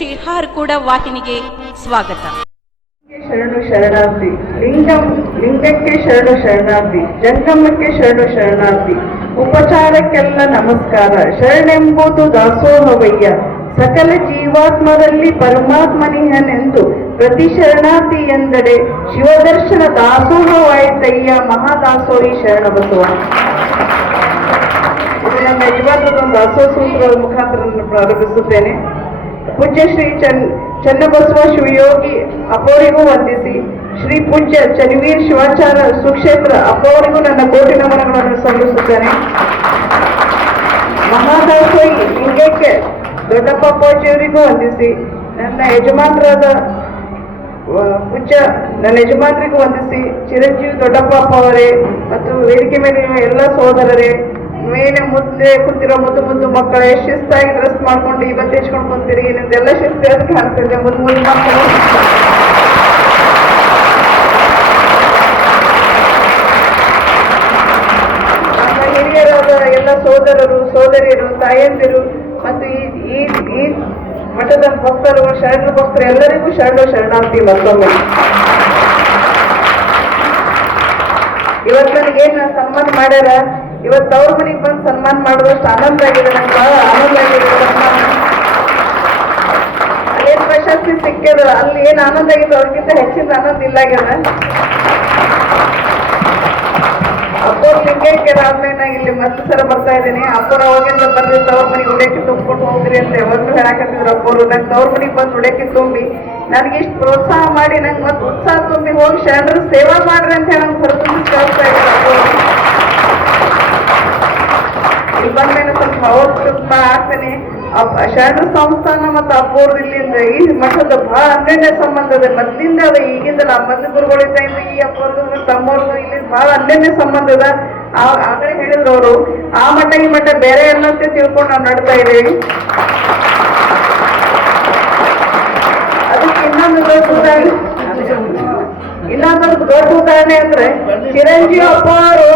ಶ್ರೀ ಹಾರ್ಕೂಡ ವಾಹಿನಿಗೆ ಸ್ವಾಗತ. ಶರಣು ಶರಣಾರ್ಥಿ. ಲಿಂಗಂ, ಲಿಂಗಕ್ಕೆ ಶರಣು ಶರಣಾರ್ಥಿ. ಜಂಗಮಕ್ಕೆ ಶರಣು ಶರಣಾರ್ಥಿ. ಉಪಚಾರಕ್ಕೆಲ್ಲ ನಮಸ್ಕಾರ. ಶರಣೆಂಬುದು ದಾಸೋಹವಯ್ಯ. ಸಕಲ ಜೀವಾತ್ಮರಲ್ಲಿ ಪರಮಾತ್ಮನಿಹನೆಂದು ಪ್ರತಿ ಶರಣಾರ್ಥಿ ಎಂದರೆ ಶಿವದರ್ಶನ ದಾಸೋಹವಾಯಿತಯ್ಯ ಮಹಾದಾಸೋಹಿ ಶರಣ ಬಸವ. ಇದು ನಮ್ಮ ಯಜಮಾನರದೊಂದು ದಾಸೋಹ ಸೂತ್ರದ ಮುಖಾಂತರ ಪ್ರಾರಂಭಿಸುತ್ತೇನೆ. ಪೂಜ್ಯ ಶ್ರೀ ಚನ್ ಚನ್ನಬಸವ ಶಿವಯೋಗಿ ಅಪೋರಿಗೂ ವಂದಿಸಿ. ಶ್ರೀ ಪೂಜ್ಯ ಚನ್ವೀರ್ ಶಿವಾಚಾರ ಸುಕ್ಷೇತ್ರ ಅಪೋರಿಗೂ ನನ್ನ ಕೋಟಿ ನಮನಗಳನ್ನು ಸಲ್ಲಿಸುತ್ತೇನೆ. ಮಹಾದಾಸಿ ಲಿಂಗಕ್ಕೆ ದೊಡ್ಡಪ್ಪ ಅಪ್ಪಾಜಿಯವರಿಗೂ ವಂದಿಸಿ. ನನ್ನ ಯಜಮಾನರಾದ ಪೂಜ್ಯ, ನನ್ನ ಯಜಮಾನರಿಗೂ ವಂದಿಸಿ. ಚಿರಂಜೀವಿ ದೊಡ್ಡಪ್ಪ ಅಪ್ಪ ಅವರೇ ಮತ್ತು ವೇದಿಕೆ ಮೇಲೆ ಎಲ್ಲ ಸೋದರರೇ ಮೇಲೆ ಮುಂದೆ ಕೂತಿರೋ ಮುದ್ದು ಮುದ್ದು ಮಕ್ಕಳು ಎಷ್ಟು ಶಿಸ್ತಾಗಿ ಡ್ರೆಸ್ ಮಾಡ್ಕೊಂಡು ಇವತ್ತು ಹೆಚ್ಕೊಂಡು ಕುಂತೀರಿ ನಿಮ್ದೆಲ್ಲ ಶಿಸ್ತು ಅದಕ್ಕೆ ಕಾಣ್ತಿದೆ ಮುದ್ದು ಮುದ್ದು ಮಕ್ಕಳು ಹಿರಿಯರಾದ ಎಲ್ಲ ಸೋದರರು, ಸೋದರಿಯರು, ತಾಯಂದಿರು ಮತ್ತು ಈ ಈ ಈ ಮಠದ ಭಕ್ತರು ಶರಣ ಭಕ್ತರು ಎಲ್ಲರಿಗೂ ಶರಣ ಶರಣಾರ್ಥಿ ಮತ್ತೊಮ್ಮೆ ಇವತ್ತು ನನಗೇನು ಸನ್ಮಾನ ಮಾಡ್ಯಾರ? ಇವತ್ತು ಅವ್ರ ಮನೆಗೆ ಬಂದು ಸನ್ಮಾನ ಮಾಡುವಷ್ಟು ಆನಂದ ಆಗಿದೆ, ನಂಗೆ ಬಹಳ ಆನಂದ ಆಗಿದೆ ಅಲ್ಲೇನು ಪ್ರಶಸ್ತಿ ಸಿಕ್ಕಿದ ಅಲ್ಲಿ ಏನು ಆನಂದ ಆಗಿದೆ ಅವ್ರಿಗಿಂತ ಹೆಚ್ಚಿನ ಆನಂದ ಇಲ್ಲ ಆಗ್ಯದ. ಅಪ್ಪೋರ್ ಲಿಂಗೈಕ್ಯರ ಆದ್ಮೇಲೆ ಇಲ್ಲಿ ಮತ್ತೆ ಸರ ಬರ್ತಾ ಇದ್ದೀನಿ. ಅಪ್ಪೋರ್ ಅವಾಗಿಂದ ಬಂದು ತವ್ರ ಮನೆಗೆ ಉಡೇಕಿ ತುಂಬಿಕೊಂಡು ಹೋಗ್ರಿ ಅಂತ ಯಾವಾಗಲೂ ಹೇಳಕತ್ತಿದ್ರು ಅಪ್ಪೋರು. ನಂಗೆ ತವ್ರ ಮನೆಗೆ ಬಂದು ಉಡೇಕಿ ತುಂಬಿ, ನನಗೆ ಇಷ್ಟು ಪ್ರೋತ್ಸಾಹ ಮಾಡಿ, ನಂಗೆ ಮತ್ತೆ ಉತ್ಸಾಹ ತುಂಬಿ ಹೋಗಿ ಶರಣರು ಸೇವಾ ಮಾಡ್ರಿ ಅಂತ ಹೇಳಿ ನಂಗೆ ಹೊರತುಂಬಿ ಕಳಿಸ್ತಾ ಇದ್ದಾರೆ ಇಲ್ಲಿ ಬಂದ್ಮೇಲೆ ಸ್ವಲ್ಪ ಅವ್ರ ಕುಟುಂಬ ಆಗ್ತಾನೆ ಶರಣ ಸಂಸ್ಥಾನ ಮತ್ತು ಅಪ್ಪೋರ್ದು ಇಲ್ಲಿಂದ ಈ ಮಠದ ಬಹಳ ಅನ್ಯೋನ್ಯ ಸಂಬಂಧ ಅದ ಮೊದ್ಲಿಂದ ಅದ, ಈಗಿಂದ ನಮ್ಮ ಗುರುಗಳಿಂದ ಇಂದ ಈ ಅಪ್ಪೋರ್ದು ತಮ್ಮವ್ರದ್ದು ಇಲ್ಲಿ ಬಹಳ ಅನ್ಯೋನ್ಯ ಸಂಬಂಧ ಅದ ಆಗಲೇ ಹೇಳಿದ್ರು ಅವರು. ಆ ಮಠ ಈ ಮಠ ಬೇರೆ ಅನ್ನಂತೆ ತಿಳ್ಕೊಂಡು ನಾವು ನಡ್ತಾ ಇದ್ದೀವಿ. ಅದಕ್ಕೆ ಇನ್ನೊಂದು ದೊಡ್ಡ ಉದಾಹರಣೆ ಅಂದ್ರೆ ಚಿರಂಜೀವಿ ಅಪ್ಪ ಅವರು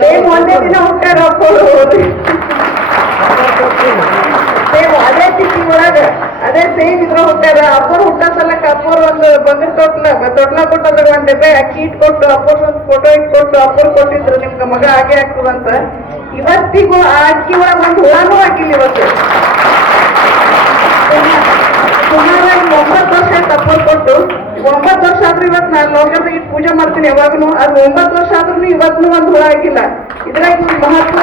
ಸೇಮ್ ಒಂದೇ ದಿನ ಹುಟ್ಟಾರ ಅಪ್ಪ ಅವರು ಸೇಮ್ ಅದೇ ತಿಥಿ ಒಳಗ, ಅದೇ ಸೇಮ್ ಇದ್ರ ಹುಟ್ಟಾರ ಅಪ್ಪರು ಹುಟ್ಟ ಸಲಕ್ಕ ಅಪ್ಪರು ಒಂದು ಬಂದ್ರ ತೊಟ್ಲ ತೊಟ್ಲ ಕೊಟ್ಟದ್ರ ಒಂದ್ ಡಬ್ಬೆ ಅಕ್ಕಿ ಇಟ್ಕೊಟ್ಟು ಅಪ್ಪರ್ ಒಂದು ಫೋಟೋ ಇಟ್ಕೊಟ್ಟು ಅಪ್ಪರು ಕೊಟ್ಟಿದ್ರು, ನಿಮ್ಗೆ ಮಗ ಹಾಗೆ ಆಗ್ತದಂತ ಇವತ್ತಿಗೂ ಆ ಅಕ್ಕಿ ಒಳಗ ಒಂದು ಹುಳನೂ ಹಾಕಿಲ್ಲ ಇವತ್ತು. ಸುಮಾರಾಗಿ ಒಂಬತ್ತು ಇವತ್ತು ನಾನು ಲೋಕದ ಇಟ್ಟು ಪೂಜೆ ಮಾಡ್ತೀನಿ ಯಾವಾಗನು ಅದು ಒಂಬತ್ತು ವರ್ಷ ಆದ್ರೂ ಇವತ್ತು ಒಂದು ಹುಳ ಆಗಿಲ್ಲ. ಇದ್ರಾಗ ಒಂದು ಮಹತ್ವ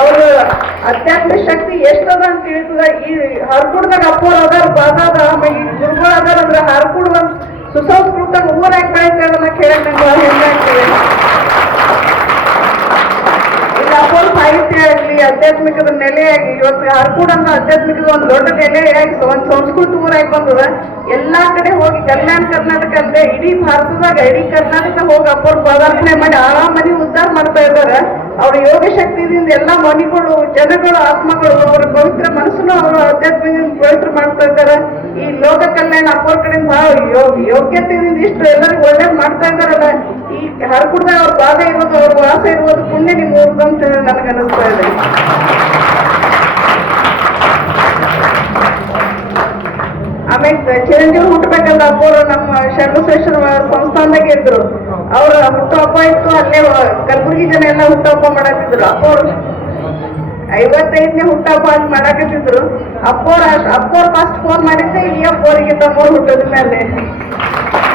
ಅವ್ರ ಅತ್ಯಾತ್ಮ ಶಕ್ತಿ ಎಷ್ಟದ ಅಂತ ತಿಳಿತದ. ಈ ಹರ್ಕುಡ್ದಾಗ ಅಪ್ಪೋರ್ ಅದಾರ ಬಾದಾದ ಆಮೇಲೆ ಈ ಗುರುಗಳು ಅದಾರ ಅಂದ್ರೆ ಹರ್ಕುಡ್ ಒಂದು ಸುಸಂಸ್ಕೃತ ಊರಾಗಿ ಬೆಳಿತಾರನ್ನ ಕೇಳಕ್ ನಂಗೆ. ಆಧ್ಯಾತ್ಮಿಕದ ನೆಲೆಯಾಗಿ ಇವತ್ತು ಹರ್ಕೂಡ್ ಅಂತ ಆಧ್ಯಾತ್ಮಿಕದ ಒಂದು ದೊಡ್ಡ ನೆಲೆಯಾಗಿ ಒಂದು ಸಂಸ್ಕೃತಿ ಊರಾಗಿ ಬಂದದ. ಎಲ್ಲಾ ಕಡೆ ಹೋಗಿ ಕಲ್ಯಾಣ ಕರ್ನಾಟಕ ಅಂದ್ರೆ ಇಡೀ ಭಾರತದಾಗ, ಇಡೀ ಕರ್ನಾಟಕ ಹೋಗಿ ಅಪ್ಪರ್ ಪದಾರ್ಪಣೆ ಮಾಡಿ ಆರಾಮನೆ ಮನೆ ಉದ್ಧಾರ ಮಾಡ್ತಾ ಅವ್ರ ಯೋಗ ಶಕ್ತಿಯಿಂದ ಎಲ್ಲ ಮನಿಗಳು, ಜನಗಳು, ಆತ್ಮಗಳು, ಅವರ ಪವಿತ್ರ ಮನಸ್ಸನ್ನು ಅವರು ಆಧ್ಯಾತ್ಮಿಕ ಪವಿತ್ರ ಮಾಡ್ತಾ ಇದ್ದಾರೆ. ಈ ಲೋಕ ಕಲ್ಯಾಣ ಅಪ್ಪೋರ್ ಕಡೆಯಿಂದ ಬಹಳ ಯೋ- ಯೋಗ್ಯತೆಯಿಂದ ಇಷ್ಟು ಎಲ್ಲರಿಗೂ ಒಳ್ಳೇದು ಮಾಡ್ತಾ ಇದ್ದಾರಲ್ಲ, ಈ ಹರ್ಕುಡ್ದಾಗ ಅವ್ರ ಬಾಧೆ ಇರೋದು ಅವ್ರ ವಾಸ ಇರೋದು ಪುಣ್ಯ ನಿಮ್ಮ ಊರ್ದು ಅಂತ ಹೇಳಿ ನನಗೆ ಅನಿಸ್ತಾ ಇದೆ. ಆಮೇಲೆ ಚಿರಂಜೀವಿ ಹುಟ್ಟಬೇಕಂತ ಅಪ್ಪೋರು ನಮ್ಮ ಶರಣ ಸಂಸ್ಥಾನದಾಗೆ ಇದ್ರು. ಅವ್ರ ಕಲಬುರಗಿ ಜನ ಎಲ್ಲ ಹುಟ್ಟಪ್ಪ ಮಾಡಾಕಿದ್ರು ಅಪ್ಪೋರ್. ಐವತ್ತೈದನೇ ಹುಟ್ಟಪ್ಪ ಅಂತ ಮಾಡಾಕತ್ತಿದ್ರು. ಅಪ್ಪೋರ್ ಅಪ್ಪೋರ್ ಫಸ್ಟ್ ಫೋನ್ ಮಾಡಿದ್ರೆ ಈ ಅಪ್ಪೋರಿಗೆ ಫೋನ್ ಹುಟ್ಟದ ಮೇಲೆ.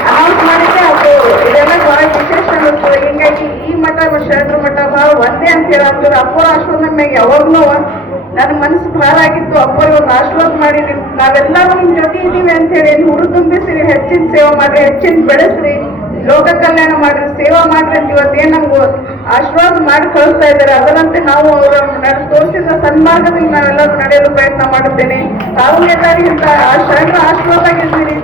ಅನೌನ್ಸ್ ಮಾಡಿದ್ರೆ ಅದು ಇದೆಲ್ಲ ಬಹಳ ವಿಶೇಷ ಅನಿಸ್ತು ಹಿಂಗಾಗಿ ಈ ಮಠ, ಶರಣರ ಮಠ ಬಹಳ ಒಂದೇ ಅಂತ ಹೇಳತ್ತಿದ್ರು ಅಪ್ಪವ್ರ ಆಶ್ರಮದ ಮ್ಯಾಗ ಯಾವಾಗ್ಲೂ ನನ್ನ ಮನಸ್ಸು ಭಾರ ಆಗಿತ್ತು. ಅಪ್ಪರಿಗೆ ಒಂದು ಆಶೀರ್ವಾದ ಮಾಡಿ ನಾವೆಲ್ಲರೂ ನಿಮ್ ಜೊತೆ ಇದ್ದೀವಿ ಅಂತ ಹೇಳಿ ಹುರು ಹೆಚ್ಚಿನ ಸೇವೆ ಮಾಡಿ ಹೆಚ್ಚಿನ ಬೆಳೆಸ್ರಿ. ಲೋಕ ಕಲ್ಯಾಣ ಮಾಡ್ರಿ, ಸೇವಾ ಮಾಡ್ರಿ ಅಂತ ಇವತ್ತೇನ್ ನಮ್ಗೆ ಆಶೀರ್ವಾದ ಮಾಡಿ ಕಳಿಸ್ತಾ ಇದ್ದಾರೆ. ಅದರಂತೆ ನಾವು ಅವರ ತೋರಿಸಿದ ಸನ್ಮಾರ್ಗದಲ್ಲಿ ನಾವೆಲ್ಲರೂ ನಡೆಯಲು ಪ್ರಯತ್ನ ಮಾಡುತ್ತೇನೆ. ತಾವು ಎಲ್ಲರಿಗಿಂತ ಇಂಥ ಆ ಶರಣರ ಆಶೀರ್ವಾದ ಆಗಿರ್ತೀರಿ.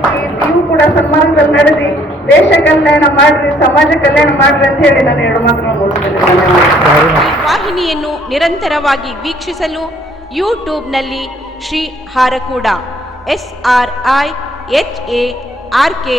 ನೀವು ಕೂಡ ಸನ್ಮಾರ್ಗದಲ್ಲಿ ನಡೆದಿ, ದೇಶ ಕಲ್ಯಾಣ ಮಾಡ್ರಿ, ಸಮಾಜ ಕಲ್ಯಾಣ ಮಾಡ್ರಿ ಅಂತ ಹೇಳಿ ನಾನು ಎರಡು ಮಾತನ್ನು ಮುಗಿಸ್ತೇನೆ. ವಾಹಿನಿಯನ್ನು ನಿರಂತರವಾಗಿ ವೀಕ್ಷಿಸಲು ಯೂಟ್ಯೂಬ್ನಲ್ಲಿ Shri Harakuda S R I H A R K